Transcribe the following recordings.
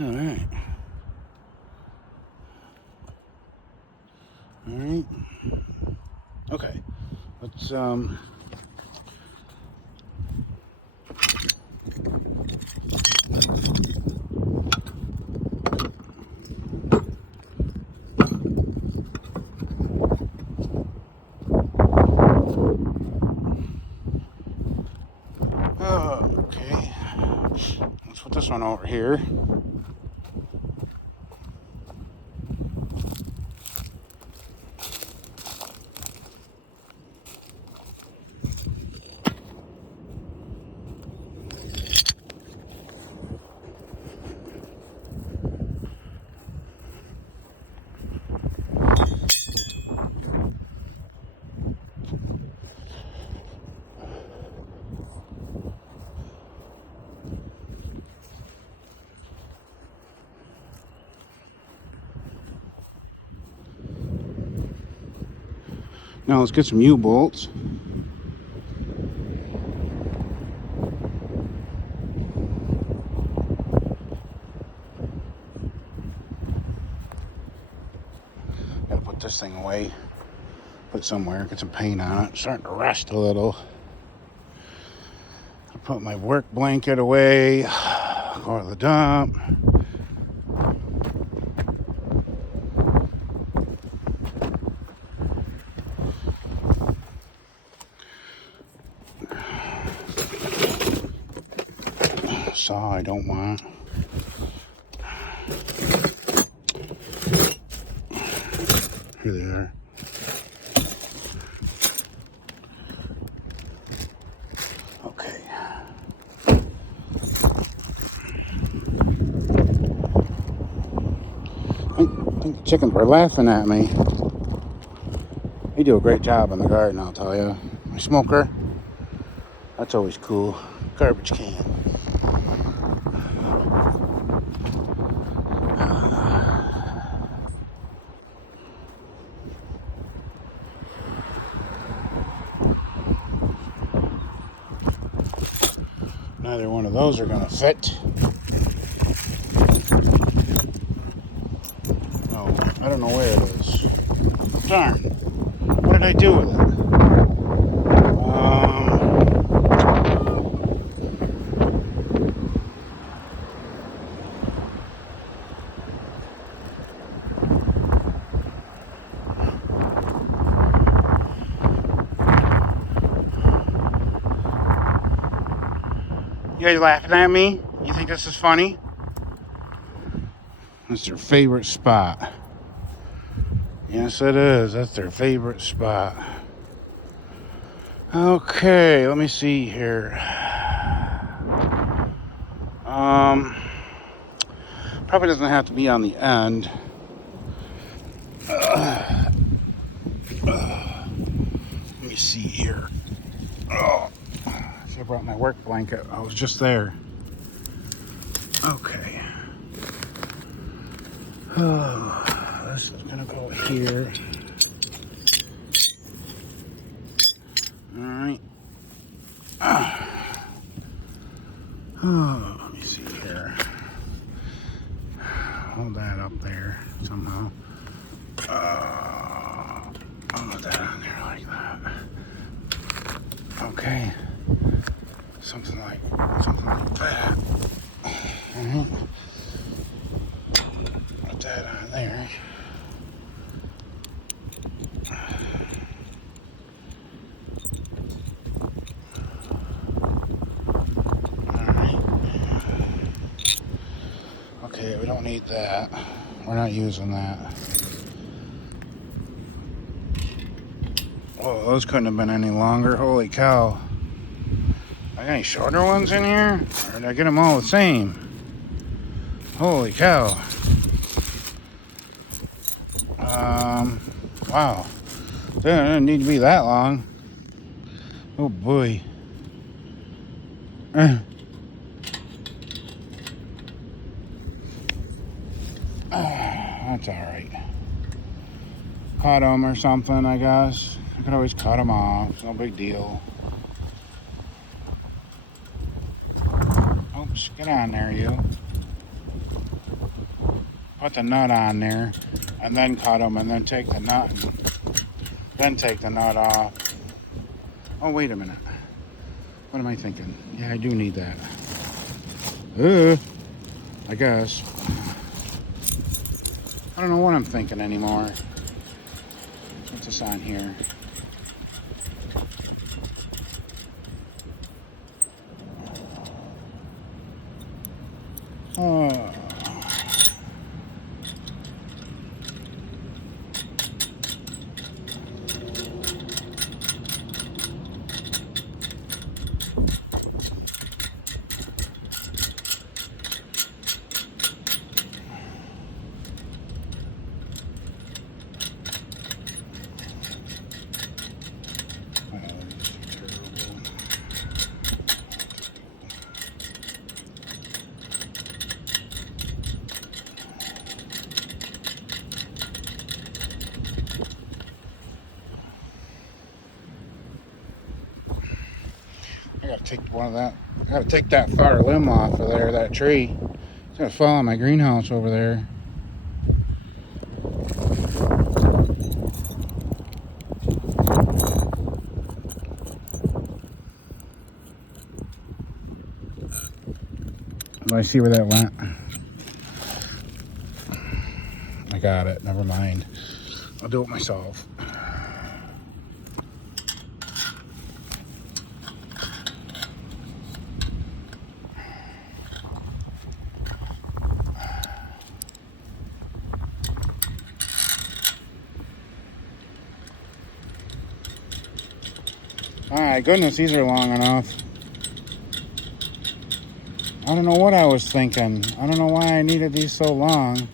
All right. All right. Okay. Let's okay. Let's put this one over here. Now let's get some U-bolts. Gotta put this thing away. Put it somewhere, get some paint on it. It's starting to rust a little. I put my work blanket away. Go to the dump. Saw I don't want. Here they are. Okay. I think the chickens were laughing at me. They do a great job in the garden, I'll tell you. My smoker, that's always cool. Garbage can. Neither one of those are gonna fit. Oh, I don't know where it is. Darn. What did I do with it? You guys laughing at me? You think this is funny? That's their favorite spot. Yes, it is. That's their favorite spot. Okay, let me see here. Probably doesn't have to be on the end. Let me see here. Oh, should have brought my work blanket. I was just there. Okay. This is gonna go here. All right. Let me see here. Hold that up there somehow. I'll put that on there like that. Okay. Something like that. Alright. Put that on there. Alright. Okay, we don't need that. We're not using that. Oh, those couldn't have been any longer. Holy cow. I got any shorter ones in here? Or did I get them all the same? Holy cow. Wow. They didn't need to be that long. Oh boy. That's alright. Cut them or something, I guess. I could always cut them off. No big deal. Oops, get on there, you. put the nut on there, and then cut them, and then take the nut, and then take the nut off. Oh, wait a minute. What am I thinking? Yeah, I do need that. I guess. I don't know what I'm thinking anymore. What's this on here? Oh. I gotta take one of that. I gotta take that far limb off of there, that tree. It's gonna fall on my greenhouse over there. I see where that went. I got it. Never mind. I'll do it myself. Alright, goodness, these are long enough. I don't know what I was thinking. I don't know why I needed these so long.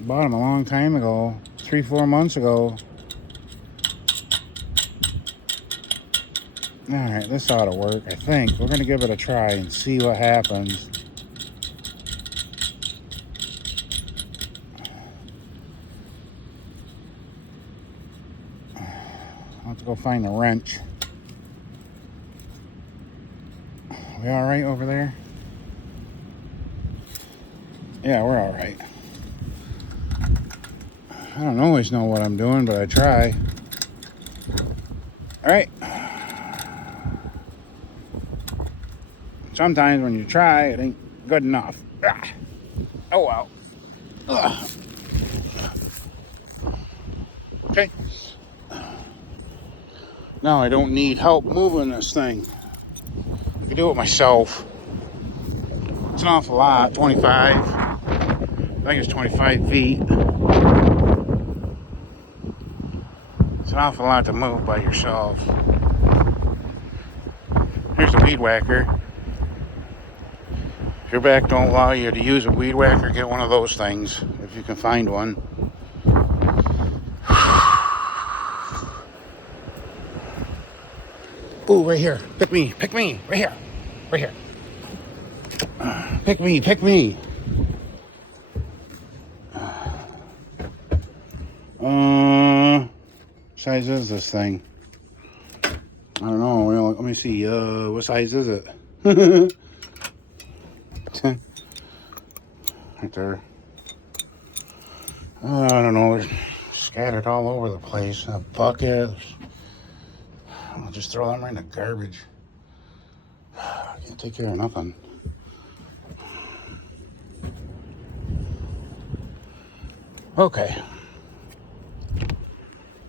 Bought them a long time ago. 3-4 months ago. Alright, this ought to work, I think. We're going to give it a try and see what happens. I'll have to go find a wrench. We all right over there? Yeah, we're all right. I don't always know what I'm doing, but I try. All right. Sometimes when you try, it ain't good enough. Oh, well. Ugh. Okay. Now I don't need help moving this thing. I can do it myself. It's an awful lot, 25. I think it's 25 feet. It's an awful lot to move by yourself. Here's the weed whacker. If your back don't allow you to use a weed whacker, get one of those things if you can find one. Ooh, right here. Pick me. Pick me. Right here. Right here. Pick me. Pick me. Size is this thing? I don't know. Let me see. What size is it? Right there. I don't know. They're scattered all over the place. A bucket. I'll just throw them right in the garbage. I can't take care of nothing. Okay.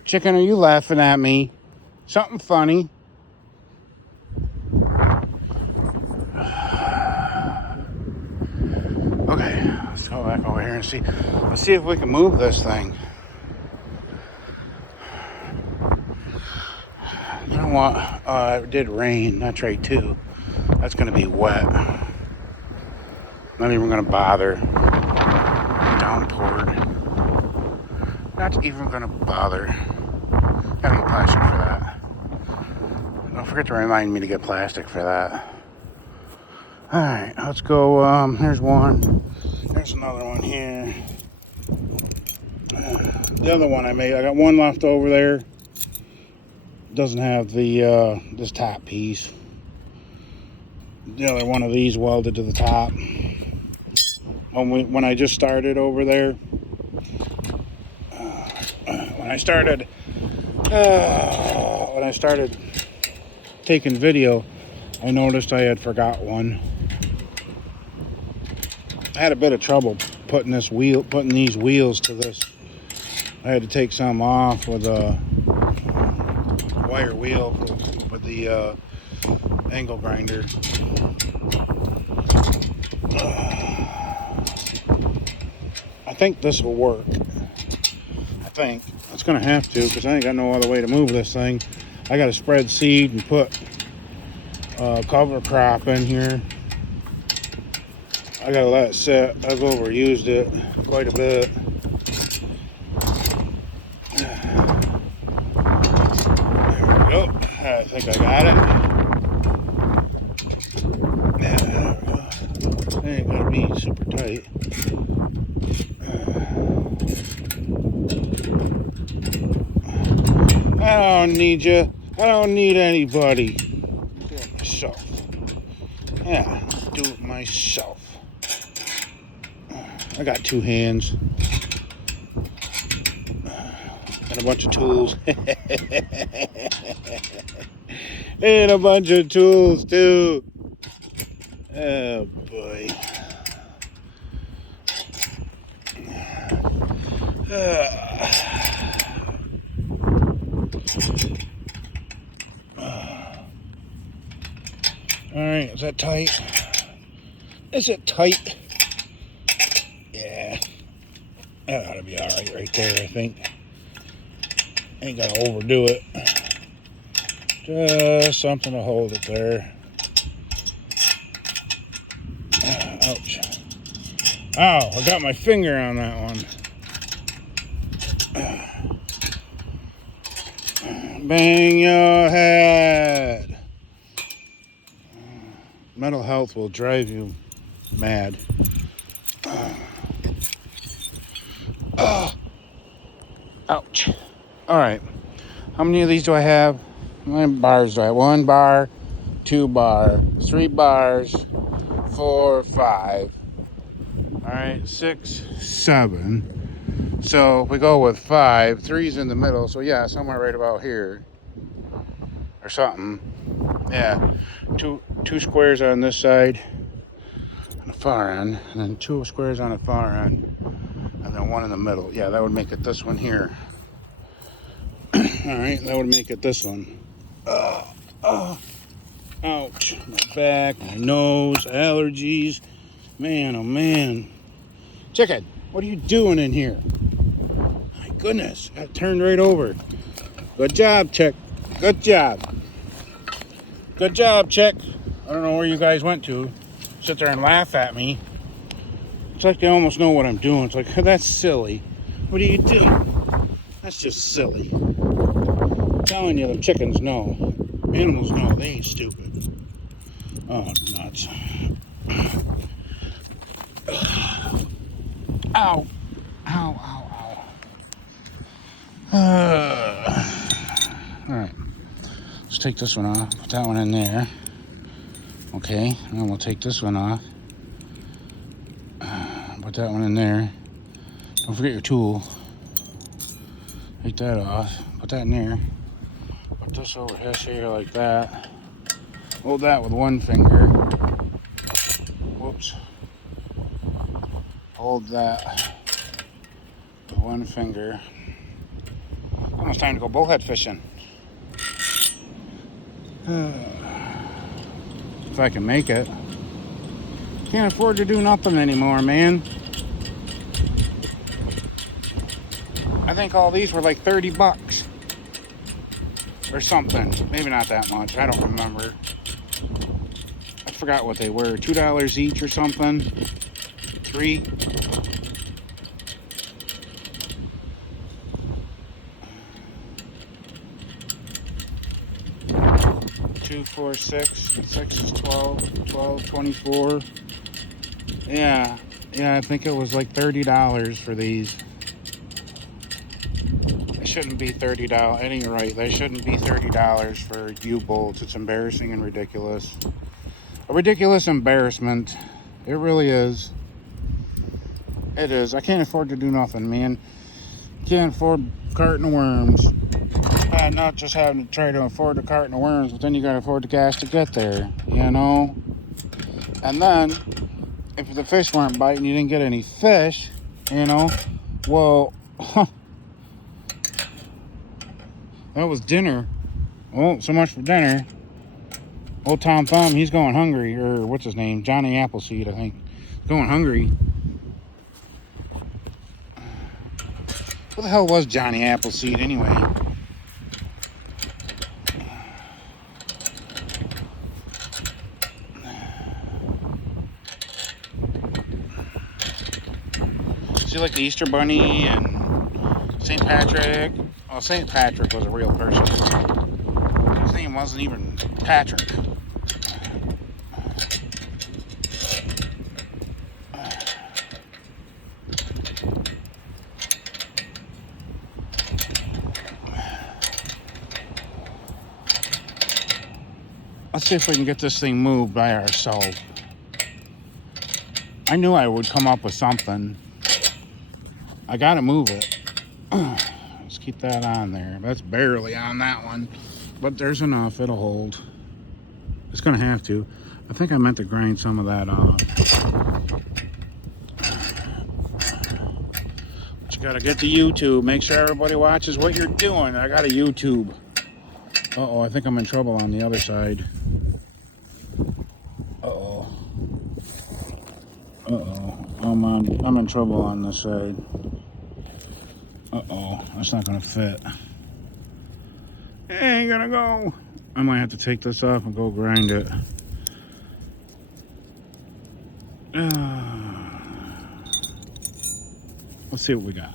Chicken, are you laughing at me? Something funny? Okay, let's go back over here and see. Let's see if we can move this thing. You know what? It did rain. That's right too. That's gonna be wet. Not even gonna bother. Downpoured. Not even gonna bother. Gotta get plastic for that. Don't forget to remind me to get plastic for that. Alright, let's go. Here's one. There's another one here. The other one I made, I got one left over there. Doesn't have the this top piece. The other one of these welded to the top. when I just started over there. When I started taking video, I noticed I had forgot one. I had a bit of trouble putting these wheels to this. I had to take some off with a wire wheel with the angle grinder. I think this will work. I think it's gonna have to, because I ain't got no other way to move this thing. I gotta spread seed and put cover crop in here. I gotta let it sit. I've overused it quite a bit. There we go. I think I got it. Yeah, there we go. It ain't gonna be super tight. I don't need you. I don't need anybody. Do it myself. Yeah, do it myself. I got 2 hands. And a bunch of tools. And a bunch of tools, too. Oh, boy. Alright, is that tight? Is it tight? Yeah. That ought to be alright right there, I think. Ain't gotta overdo it. Just something to hold it there. Ouch. Ow, I got my finger on that one. Bang your head. Mental health will drive you mad. Ouch. Alright. How many of these do I have? How many bars do I have? 1 bar, 2 bar, 3 bars, 4, 5. Alright, 6, 7. So we go with 5. 3's in the middle, so yeah, somewhere right about here. Or something. Yeah. Two squares on this side, on the far end, and then 2 squares on the far end, and then 1 in the middle. Yeah, that would make it this one here. Alright, that would make it this one. Ouch. My back, my nose, allergies. Man, oh man. Chicken, what are you doing in here? My goodness, I turned right over. Good job, Chick. Good job. Good job, Chick. I don't know where you guys went to. Sit there and laugh at me. It's like they almost know what I'm doing. It's like, that's silly. What are you doing? That's just silly. I'm telling you, them chickens know. Animals know. They ain't stupid. Oh, nuts. Ow. Ow, ow, ow. Alright. Let's take this one off. Put that one in there. Okay. And then we'll take this one off. Put that one in there. Don't forget your tool. Take that off. Put that in there. Put this over here like that. Hold that with 1 finger. Whoops. Hold that with 1 finger. Almost time to go bullhead fishing. If I can make it. Can't afford to do nothing anymore, man. I think all these were like 30 bucks. Or something. Maybe not that much. I don't remember. I forgot what they were. $2 each or something. 3. Two, 4, 6. 6 is 12. 12, 24. Yeah, I think it was like $30 for these. It shouldn't be $30. And you're right, they shouldn't be $30 for U-bolts. It's embarrassing and ridiculous. A ridiculous embarrassment. It really is. It is. I can't afford to do nothing, man. Can't afford a carton of worms. Not just having to try to afford a carton of worms, but then you gotta afford the gas to get there, you know? And then, if the fish weren't biting, you didn't get any fish, you know? Well, that was dinner. Well, so much for dinner. Old Tom Thumb, he's going hungry. Or what's his name? Johnny Appleseed, I think. Going hungry. Who the hell was Johnny Appleseed anyway? Is he like the Easter Bunny and St. Patrick? Well, St. Patrick was a real person. His name wasn't even Patrick. Let's see if we can get this thing moved by ourselves. I knew I would come up with something. I gotta move it. Let's keep that on there. That's barely on that one, but there's enough. It'll hold. It's gonna have to. I think I meant to grind some of that off. But you gotta get to YouTube. Make sure everybody watches what you're doing. I got a YouTube. Uh-oh, I think I'm in trouble on the other side. Uh-oh. Uh-oh. I'm in trouble on this side. Uh-oh, that's not gonna fit. It ain't gonna go. I might have to take this off and go grind it. Let's see what we got.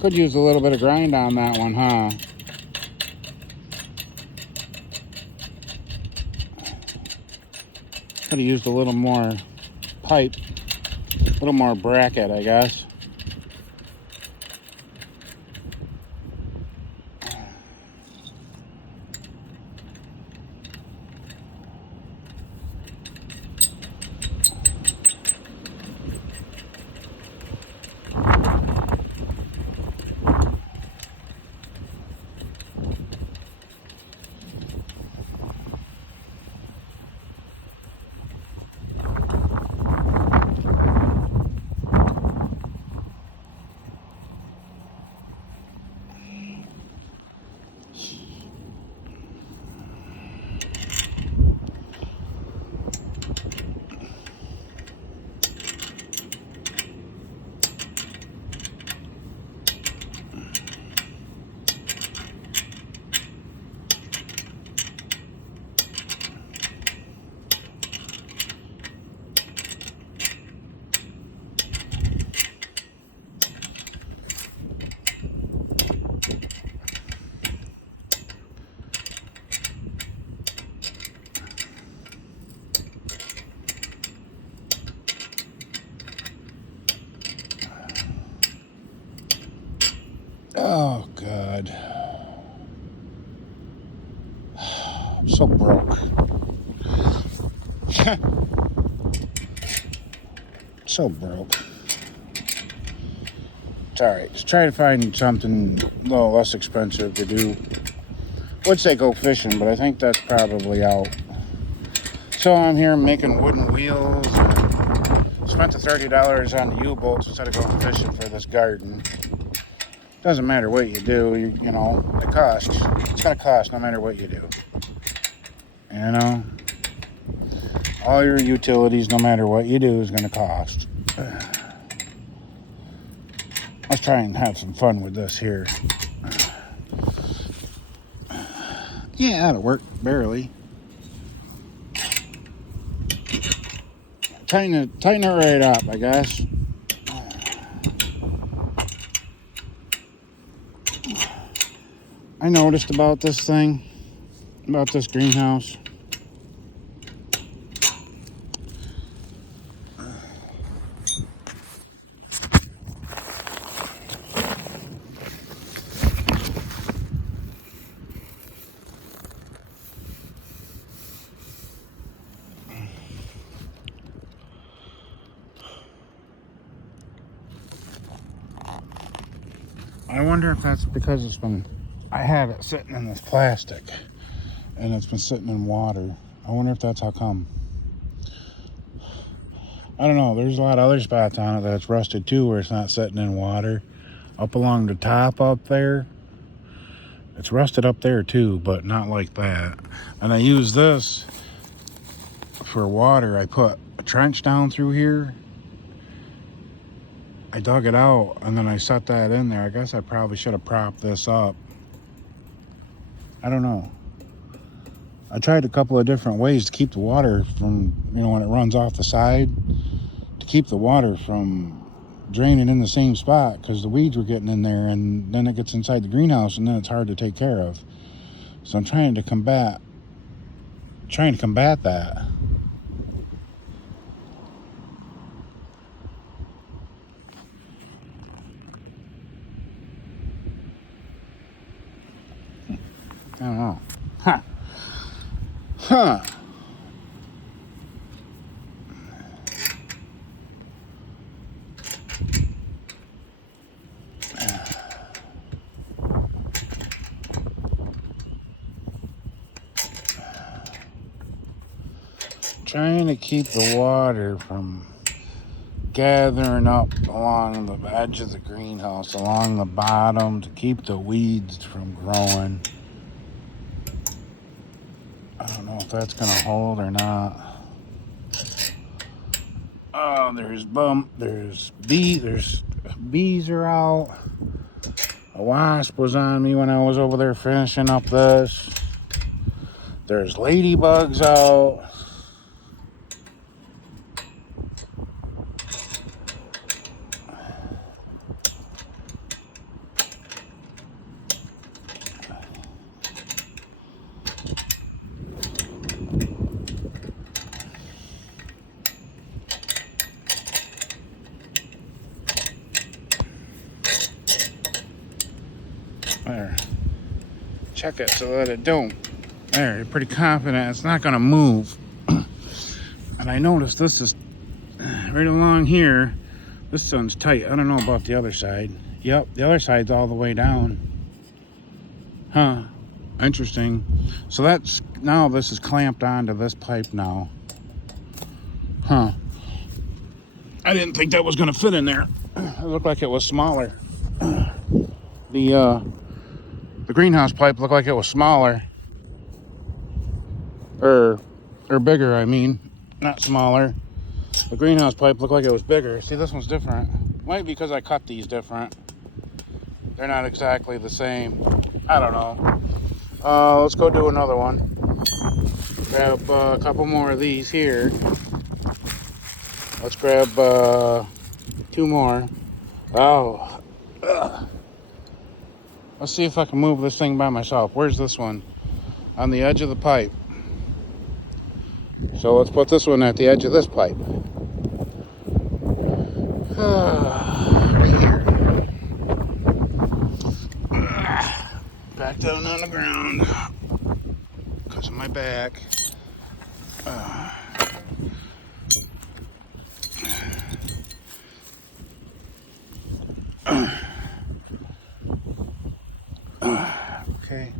Could use a little bit of grind on that one, huh? Could have used a little more pipe, a little more bracket, I guess. Oh, God. I'm so broke. So broke. It's alright. Let's try to find something a little less expensive to do. Would say go fishing, but I think that's probably out. So I'm here making wooden wheels. Spent the $30 on the U-bolts instead of going fishing for this garden. Doesn't matter what you do, you know, it costs. It's going to cost no matter what you do. You know? All your utilities, no matter what you do, is going to cost. Let's try and have some fun with this here. Yeah, that'll work, barely. Tighten it right up, I guess. I noticed about this thing. about this greenhouse. I wonder if that's because I have it sitting in this plastic and it's been sitting in water. I wonder if that's how come. I don't know. There's a lot of other spots on it that's rusted too where it's not sitting in water. Up along the top up there, it's rusted up there too, but not like that. And I use this for water. I put a trench down through here. I dug it out and then I set that in there. I guess I probably should have propped this up. I don't know. I tried a couple of different ways to keep the water from, when it runs off the side, to keep the water from draining in the same spot, because the weeds were getting in there and then it gets inside the greenhouse and then it's hard to take care of. So I'm trying to combat that. I don't know. Huh. Trying to keep the water from gathering up along the edge of the greenhouse, along the bottom, to keep the weeds from growing. I don't know if that's gonna hold or not. Oh, there's bees are out. A wasp was on me when I was over there finishing up this. There's ladybugs out. There. Check it so that it don't. There, you're pretty confident it's not gonna move. And I noticed this is right along here. This one's tight. I don't know about the other side. Yep, the other side's all the way down. Huh. Interesting. So now this is clamped onto this pipe now. Huh. I didn't think that was gonna fit in there. It looked like it was smaller. The greenhouse pipe looked like it was smaller. Or bigger, I mean. Not smaller. The greenhouse pipe looked like it was bigger. See, this one's different. Might be because I cut these different. They're not exactly the same. I don't know. Let's go do another one. Grab a couple more of these here. Let's grab 2 more. Oh. Ugh. Let's see if I can move this thing by myself. Where's this one? On the edge of the pipe. So let's put this one at the edge of this pipe. Right here. Back down on the ground because of my back. Okay.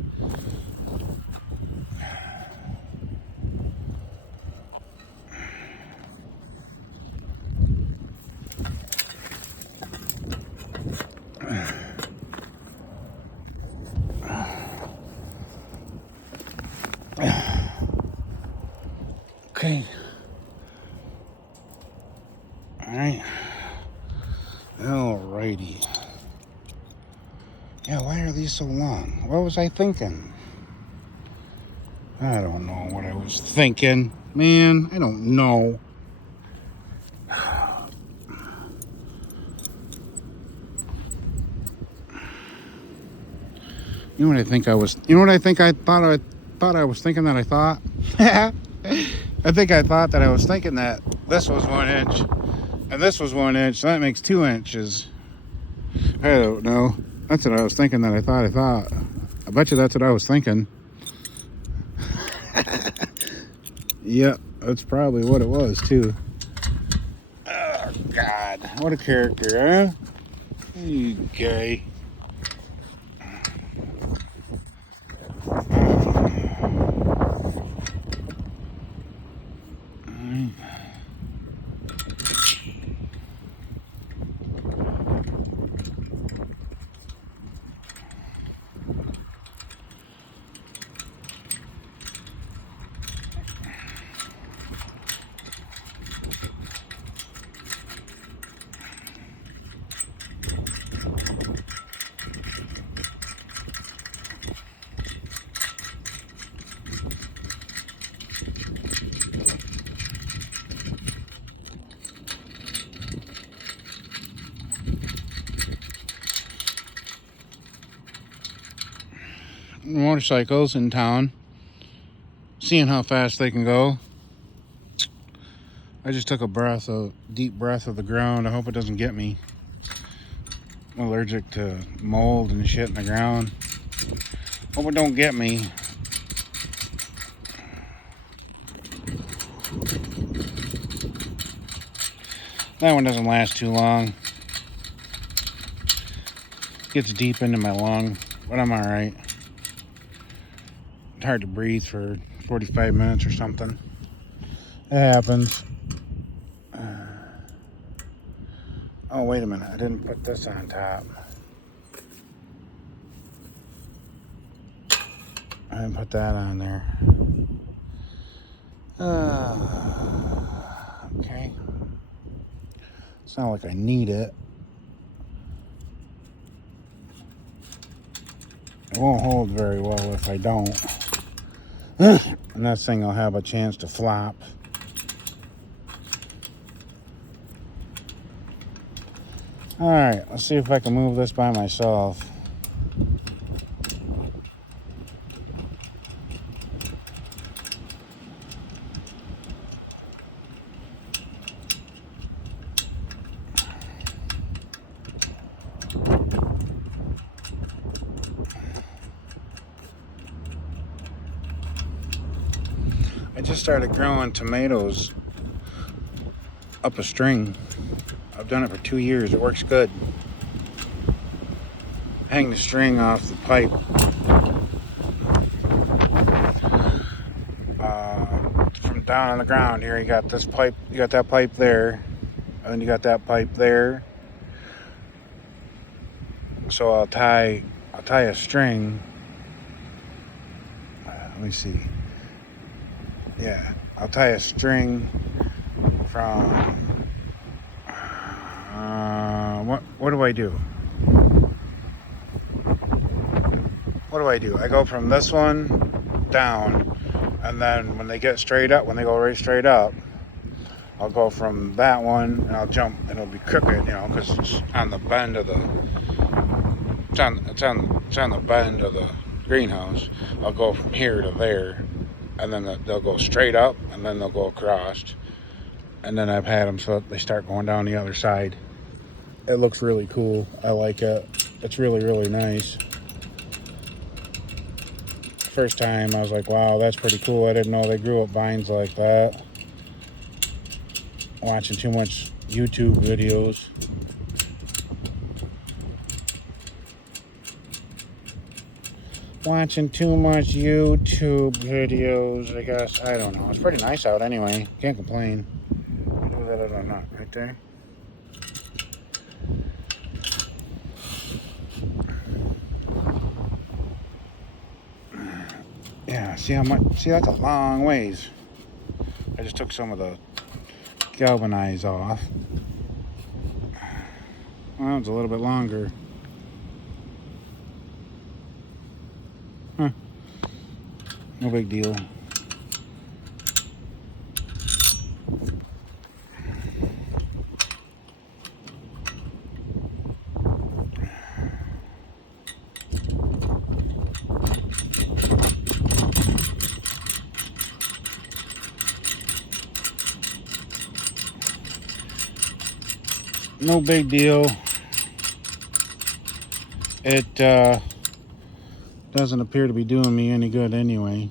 Okay. All right. Alrighty. Yeah, why are these so long? What was I thinking? I don't know what I was thinking. Man, I don't know. You know what I think I thought thought I was thinking that I thought. I think I thought that I was thinking that this was 1 inch and this was 1 inch, so that makes 2 inches. I don't know. That's what I was thinking that I thought. I bet you that's what I was thinking. Yep, that's probably what it was too. Oh God, what a character, huh? You gay. Motorcycles in town, seeing how fast they can go. I just took a deep breath of the ground. I hope it doesn't get me. I'm allergic to mold and shit in the ground. Hope it don't get me. That one doesn't last too long. Gets deep into my lung, but I'm all right. It's hard to breathe for 45 minutes or something. It happens. Oh, wait a minute. I didn't put this on top. I didn't put that on there. Okay. It's not like I need it. It won't hold very well if I don't. And that thing will have a chance to flop. Alright, let's see if I can move this by myself. I just started growing tomatoes up a string. I've done it for 2 years. It works good. Hang the string off the pipe. From down on the ground here, you got this pipe. You got that pipe there, and then you got that pipe there. So I'll tie a string. Let me see. Yeah, I'll tie a string from. What do I do? What do I do? I go from this one down, and then when they get straight up, when they go right straight up, I'll go from that one and I'll jump, and it'll be crooked, because it's on the bend of the. It's on the bend of the greenhouse. I'll go from here to there, and then they'll go straight up, and then they'll go across, and then I've had them so that they start going down the other side. It looks really cool. I like it. It's really, really nice. First time I was like, wow, that's pretty cool. I didn't know they grew up vines like that. Watching too much YouTube videos. Watching too much YouTube videos, I guess. I don't know. It's pretty nice out anyway. Can't complain. Do that other nut right there. Yeah, see how much? See, that's a long ways. I just took some of the galvanize off. Well, it's a little bit longer. Huh. No big deal. No big deal. It doesn't appear to be doing me any good anyway.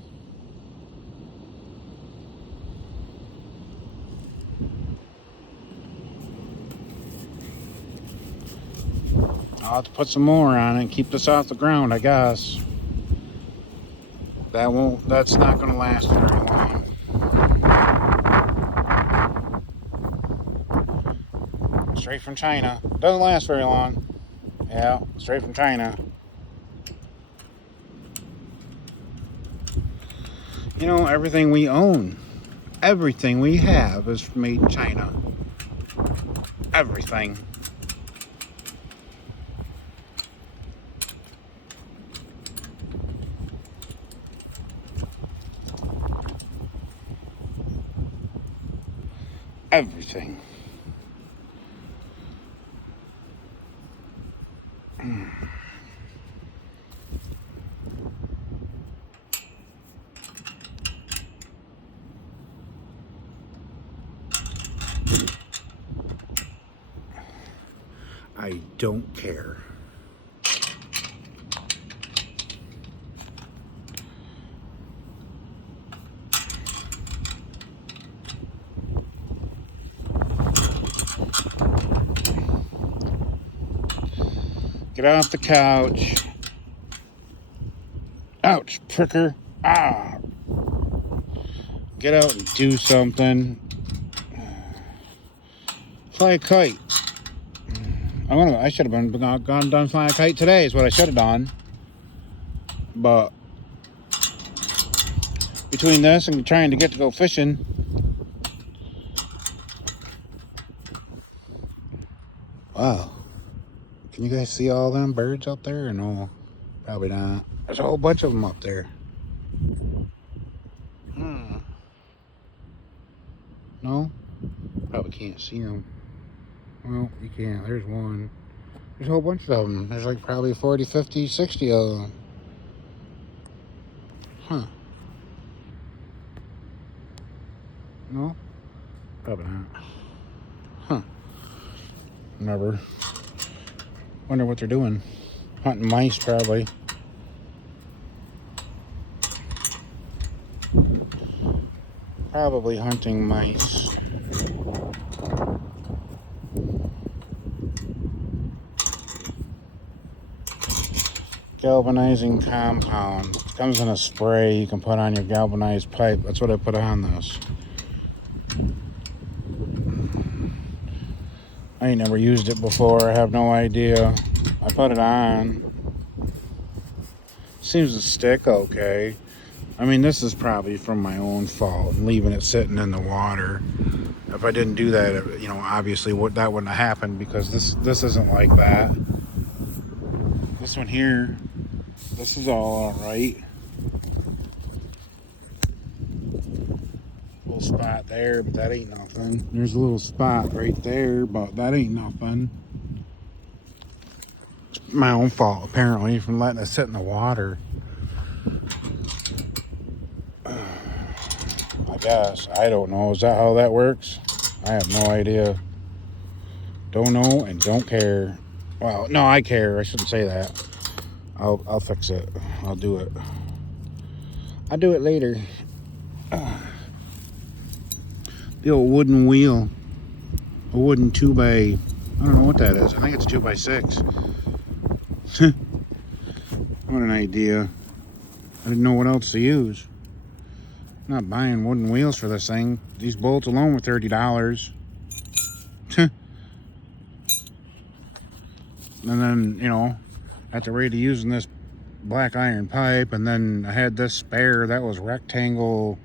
I'll have to put some more on it and keep this off the ground, I guess. That's not going to last very long. Straight from China. Doesn't last very long. Yeah, straight from China. You know, everything we own, everything we have is made in China. Everything. Everything. I don't care. Get off the couch. Ouch, pricker. Ah. Get out and do something. Fly a kite. I should have been gone done flying a kite today is what I should have done. But between this and trying to get to go fishing, wow. Can you guys see all them birds out there or no? Probably not. There's a whole bunch of them up there. No? Probably can't see them. Well, you can't. There's one. There's a whole bunch of them. There's like probably 40, 50, 60 of them. Huh. No? Probably not. Huh. Never. Wonder what they're doing. Hunting mice, probably. Probably hunting mice. Galvanizing compound. Comes in a spray you can put on your galvanized pipe. That's what I put on this. I ain't never used it before. I have no idea. I put it on. Seems to stick okay. I mean, this is probably from my own fault, leaving it sitting in the water. If I didn't do that, you know, obviously that wouldn't have happened because this isn't like that. This one here, this is all right. Little spot there, but that ain't nothing. There's a little spot right there, but that ain't nothing. It's my own fault, apparently, from letting it sit in the water. I guess. I don't know. Is that how that works? I have no idea. Don't know and don't care. Well, no, I care. I shouldn't say that. I'll fix it. I'll do it. I'll do it later. The old wooden wheel. A wooden 2x... I don't know what that is. I think it's 2x6. What an idea. I didn't know what else to use. I'm not buying wooden wheels for this thing. These bolts alone were $30. And then, you know, at the rate of using this black iron pipe, and then I had this spare that was rectangle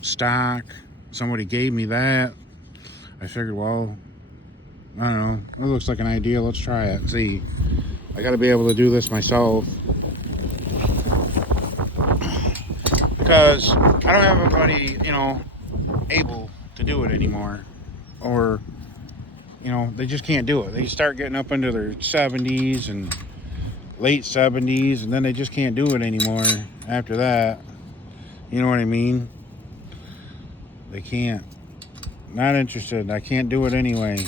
stock. Somebody gave me that. I figured, well, I don't know. It looks like an idea. Let's try it and see. I got to be able to do this myself. Because I don't have anybody, you know, able to do it anymore. Or, you know, they just can't do it. They start getting up into their 70s and late 70s, and then they just can't do it anymore after that. You know what I mean? They can't. Not interested. I can't do it anyway.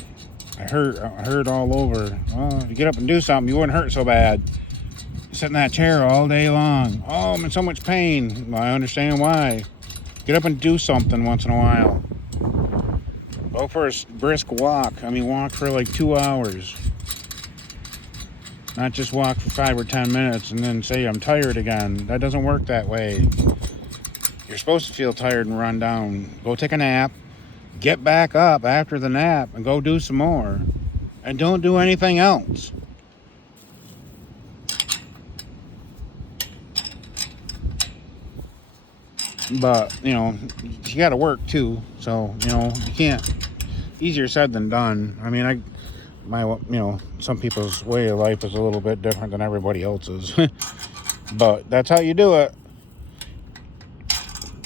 I hurt all over. Well, if you get up and do something, you wouldn't hurt so bad. Sit in that chair all day long. Oh, I'm in so much pain. Well, I understand why. Get up and do something once in a while. Go for a brisk walk. I mean, walk for like 2 hours. Not just walk for 5 or 10 minutes and then say, I'm tired again. That doesn't work that way. You're supposed to feel tired and run down. Go take a nap. Get back up after the nap and go do some more. And don't do anything else. But, you know, you got to work too. So, you know, you can't. Easier said than done. I mean, some people's way of life is a little bit different than everybody else's. But that's how you do it.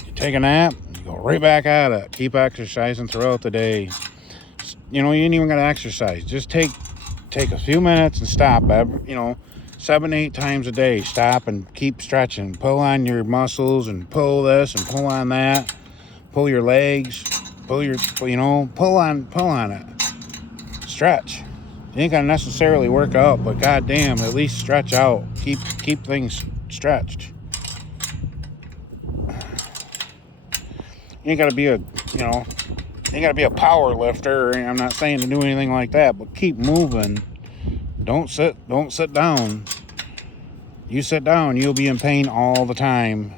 You take a nap, you go right back at it. Keep exercising throughout the day. You know, you ain't even got to exercise. Just take a few minutes and stop. 7, 8 times a day. Stop and keep stretching. Pull on your muscles and pull this and pull on that. Pull your legs. Pull on it. Stretch. You ain't gonna necessarily work out, but goddamn, at least stretch out. Keep things stretched. You ain't gotta be a power lifter. I'm not saying to do anything like that, but keep moving. Don't sit down. You sit down, you'll be in pain all the time.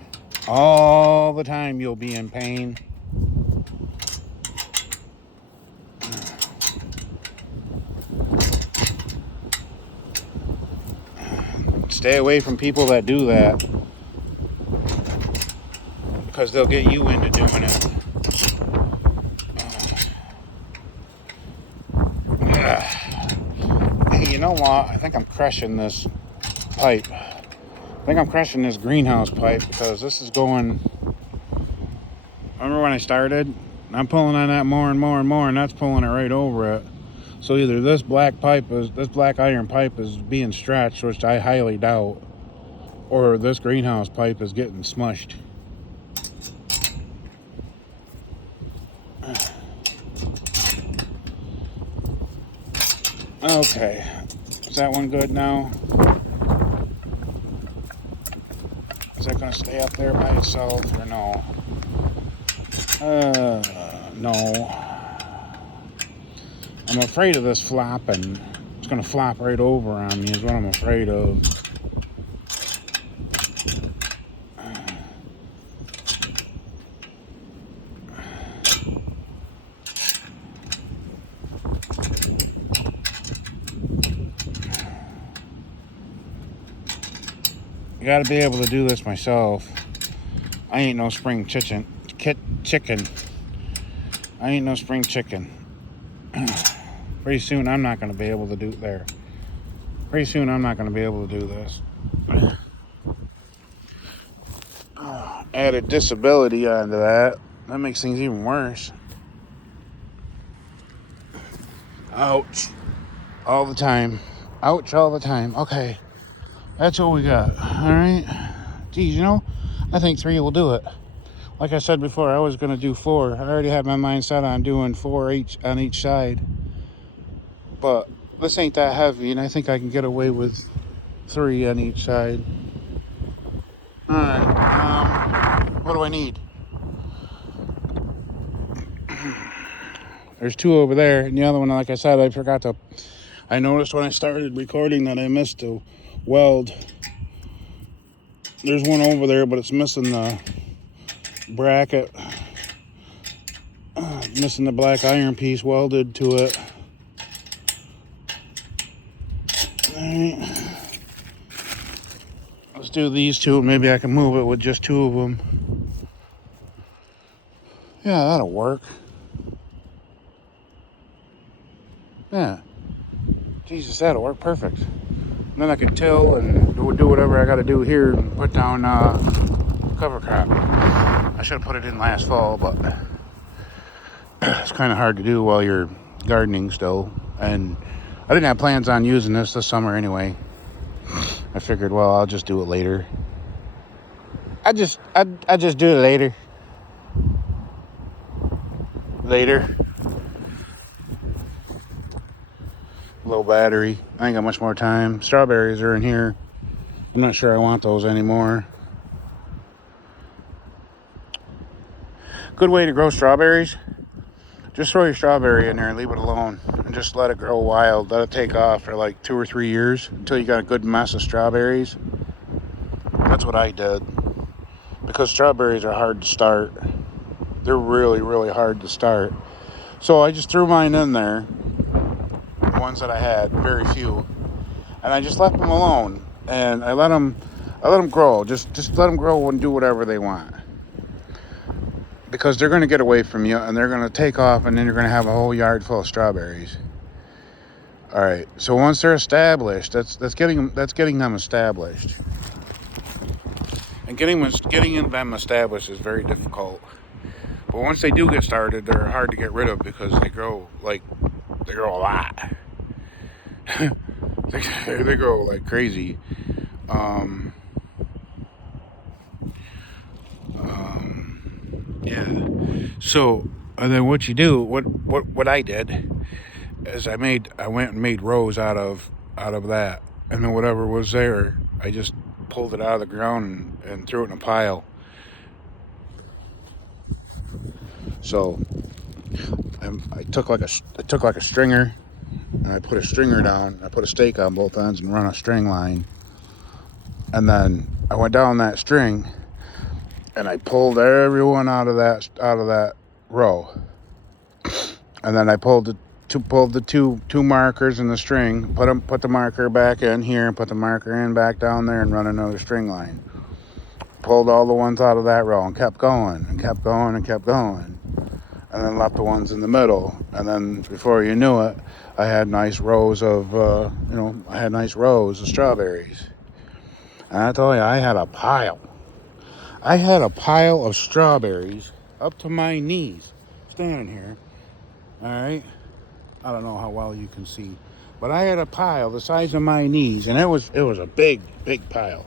All the time you'll be in pain. Stay away from people that do that, because they'll get you into doing it. Hey, you know what? I think I'm crushing this pipe. I think I'm crushing this greenhouse pipe, because this is going... Remember when I started? I'm pulling on that more and more and more, and that's pulling it right over it. So either this black iron pipe is being stretched, which I highly doubt, or this greenhouse pipe is getting smushed. Okay, is that one good now? Is that going to stay up there by itself or no? No. I'm afraid of this flopping. It's going to flop right over on me is what I'm afraid of. I got to be able to do this myself. I ain't no spring chicken. I ain't no spring chicken. Pretty soon I'm not going to be able to do there. Pretty soon I'm not going to be able to do this. Add a disability onto that. That makes things even worse. Ouch. All the time. Ouch all the time. Okay. That's what we got. Alright. Geez, I think 3 will do it. Like I said before, I was going to do 4. I already had my mind set on doing 4 on each side. But this ain't that heavy, and I think I can get away with 3 on each side. Alright, what do I need? There's 2 over there, and the other one, like I said, I noticed when I started recording that I missed a weld. There's one over there, but it's missing the bracket. Missing the black iron piece welded to it. Alright. Let's do these 2. Maybe I can move it with just 2 of them. Yeah, that'll work. Yeah. Jesus, that'll work perfect. And then I can till and do whatever I got to do here and put down cover crop. I should have put it in last fall, but it's kind of hard to do while you're gardening still. And I didn't have plans on using this summer anyway. I figured, well, I'll just do it later. I just do it later. Later. Low battery. I ain't got much more time. Strawberries are in here. I'm not sure I want those anymore. Good way to grow strawberries. Just throw your strawberry in there and leave it alone. And just let it grow wild. Let it take off for like 2 or 3 years until you got a good mess of strawberries. That's what I did. Because strawberries are hard to start. They're really, really hard to start. So I just threw mine in there. The ones that I had, very few. And I just left them alone. And I let them grow. Just let them grow and do whatever they want. Because they're going to get away from you and they're going to take off, and then you're going to have a whole yard full of strawberries. All right. So once they're established, that's getting them established. And getting them established is very difficult. But once they do get started, they're hard to get rid of because they grow a lot. they grow like crazy. Yeah. So, and then what you do, what I did is I went and made rows out of that, and then whatever was there, I just pulled it out of the ground and threw it in a pile. So I took like a stringer, and I put a stringer down. I put a stake on both ends and run a string line, and then I went down that string, and I pulled everyone out of that row, and then I pulled the two markers in the string, put the marker back in here, and put the marker in back down there, and run another string line. Pulled all the ones out of that row and kept going and kept going and kept going, and then left the ones in the middle. And then before you knew it, I had nice rows of strawberries. And I tell you, I had a pile. Of strawberries up to my knees, standing here. All right. I don't know how well you can see, but I had a pile the size of my knees, and it was a big pile.